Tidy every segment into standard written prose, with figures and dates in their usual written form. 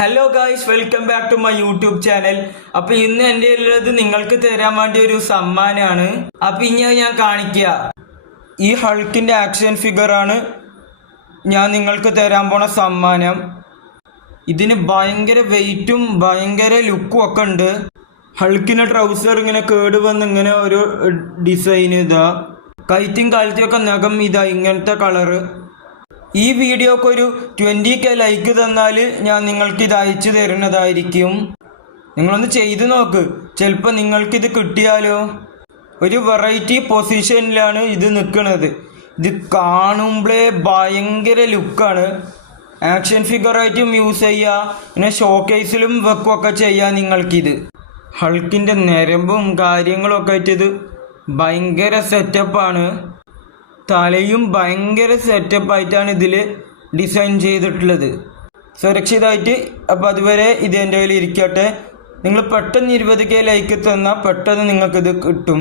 Hello guys, welcome back to my YouTube channel. അപ്പൊ ഇന്ന് എൻ്റെ ഉള്ളത് നിങ്ങൾക്ക് തരാൻ വേണ്ടി ഒരു സമ്മാനമാണ്. അപ്പൊ ഇനി ഞാൻ കാണിക്കുക. ഈ ഹൾക്കിന്റെ ആക്ഷൻ ഫിഗർ ആണ് ഞാൻ നിങ്ങൾക്ക് തരാൻ പോണ സമ്മാനം. ഇതിന് ഭയങ്കര വെയിറ്റും ഭയങ്കര ലുക്കും ഒക്കെ ഉണ്ട്. ഹൾക്കിന്റെ ട്രൗസർ ഇങ്ങനെ കേട് വന്ന് ഇങ്ങനെ ഒരു ഡിസൈൻ, ഇതാ കൈത്തും കാലത്തും ഒക്കെ നഖം ഇതാ ഇങ്ങനത്തെ കളറ്. ഈ വീഡിയോക്ക് ഒരു 20K ലൈക്ക് തന്നാൽ ഞാൻ നിങ്ങൾക്ക് ഇത് അയച്ചു തരുന്നതായിരിക്കും. നിങ്ങളൊന്ന് ചെയ്തു നോക്ക്, ചിലപ്പോൾ നിങ്ങൾക്കിത് കിട്ടിയാലോ. ഒരു വെറൈറ്റി പൊസിഷനിലാണ് ഇത് നിൽക്കുന്നത്. ഇത് കാണുമ്പോഴേ ഭയങ്കര ലുക്കാണ്. ആക്ഷൻ ഫിഗറായിട്ടും യൂസ് ചെയ്യുക, പിന്നെ ഷോക്കേസിലും വെക്കുകയൊക്കെ ചെയ്യാം നിങ്ങൾക്കിത്. ഹൾക്കിൻ്റെ ഞരമ്പും കാര്യങ്ങളൊക്കെ ആയിട്ട് ഇത് ഭയങ്കര സെറ്റപ്പാണ്. തലയും ഭയങ്കര സെറ്റപ്പായിട്ടാണ് ഇതിൽ ഡിസൈൻ ചെയ്തിട്ടുള്ളത്, സുരക്ഷിതമായിട്ട്. അപ്പോൾ അതുവരെ ഇത് എൻ്റെ കയ്യിൽ ഇരിക്കട്ടെ. നിങ്ങൾ പെട്ടെന്ന് 20K ലൈക്ക് തന്നാൽ പെട്ടെന്ന് നിങ്ങൾക്കിത് കിട്ടും.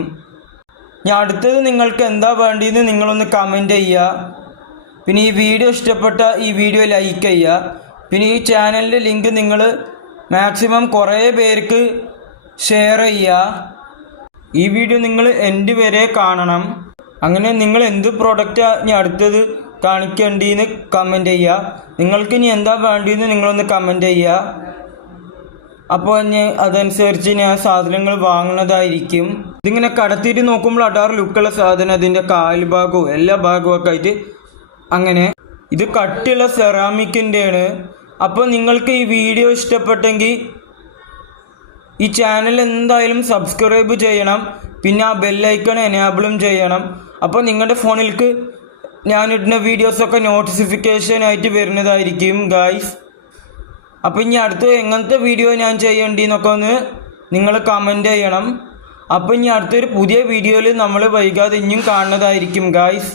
ഞാൻ അടുത്തത് നിങ്ങൾക്ക് എന്താ വേണ്ടിയെന്ന് നിങ്ങളൊന്ന് കമൻറ്റ് ചെയ്യുക. പിന്നെ ഈ വീഡിയോ ഇഷ്ടപ്പെട്ട ഈ വീഡിയോ ലൈക്ക് ചെയ്യുക. പിന്നെ ഈ ചാനലിൻ്റെ ലിങ്ക് നിങ്ങൾ മാക്സിമം കുറേ പേർക്ക് ഷെയർ ചെയ്യുക. ഈ വീഡിയോ നിങ്ങൾ എൻഡ് വരെ കാണണം. അങ്ങനെ നിങ്ങൾ എന്ത് പ്രോഡക്റ്റാണ് ഇനി അടുത്തത് കാണിക്കേണ്ടതെന്ന് കമൻറ്റ് ചെയ്യുക. നിങ്ങൾക്ക് ഇനി എന്താ വേണ്ടിയെന്ന് നിങ്ങളൊന്ന് കമൻറ്റ് ചെയ്യുക. അപ്പോൾ ഞാൻ അതനുസരിച്ച് ഞാൻ സാധനങ്ങൾ വാങ്ങുന്നതായിരിക്കും. ഇതിങ്ങനെ കടത്തിയിട്ട് നോക്കുമ്പോൾ അടാറ് ലുക്കുള്ള സാധനം, അതിൻ്റെ കാൽഭാഗവും എല്ലാ ഭാഗവും ഒക്കെ ആയിട്ട് അങ്ങനെ. ഇത് കട്ടിയുള്ള സെറാമിക്കിൻ്റെയാണ്. അപ്പോൾ നിങ്ങൾക്ക് ഈ വീഡിയോ ഇഷ്ടപ്പെട്ടെങ്കിൽ ഈ ചാനൽ എന്തായാലും സബ്സ്ക്രൈബ് ചെയ്യണം. പിന്നെ ആ ബെല്ലൈക്കൺ എനേബിളും ചെയ്യണം. അപ്പോൾ നിങ്ങളുടെ ഫോണിലേക്ക് ഞാനിടുന്ന വീഡിയോസൊക്കെ നോട്ടിഫിക്കേഷനായിട്ട് വരുന്നതായിരിക്കും ഗായ്സ്. അപ്പോൾ ഇനി അടുത്ത് എങ്ങനത്തെ വീഡിയോ ഞാൻ ചെയ്യേണ്ടതെന്നൊക്കെ ഒന്ന് നിങ്ങൾ കമൻറ്റ് ചെയ്യണം. അപ്പോൾ ഇനി അടുത്തൊരു പുതിയ വീഡിയോയിൽ നമ്മൾ വൈകാതെ ഇനിയും കാണുന്നതായിരിക്കും ഗായ്സ്.